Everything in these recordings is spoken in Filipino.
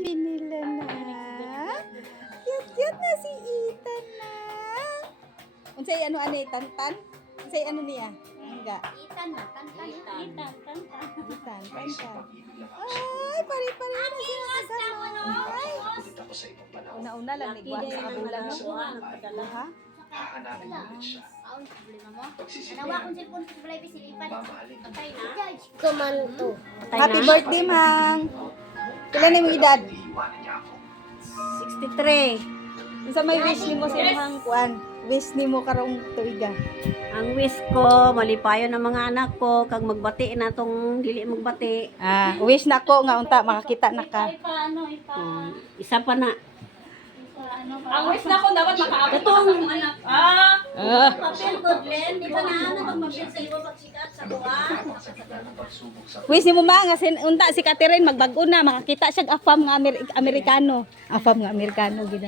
Nila na. Cute na si Ethan na. Unsay ano ani tantan? Unsay ano niya? Enggak. Itan na, tantan. Itan. Ethan, tantan. Ay, pari-pari na sila kasama. Ay. Una-una lang nigwa sa kabulan mo. Ha? Hahanapin ulit siya. Ang problema mo. Anawa kong cellphone sa balay pisilipan. Patay na. Kumanto. Happy birthday, Mang. Kailan na mo edad? Iiwanan niya ako. 63. Unsa may wish nimo sa imong kuan? Wish nimo karong tuiga. Ang wish ko, malipayon ng mga anak ko, kag magbati na tong dili magbati. Wish na ko nga unta makakita na ka. Isa pa na. Ang wish na ko dapat makaabot Katong sa akong anak. papel ko, Glenn. Di ba na itong mapil sa iyo pagsikat sa buwan? Sa gitna ng pagsubok sa Wish nimo ma nga unta si Catherine magbag-o na makakita siya afam nga Amerikano. Afam nga Amerikano gid.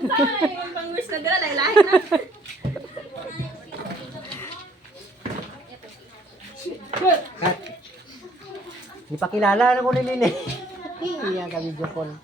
Ay, yung pang wish na dala, lahi na. Ipakilala na ko ni Nini. Iya kami Jokon.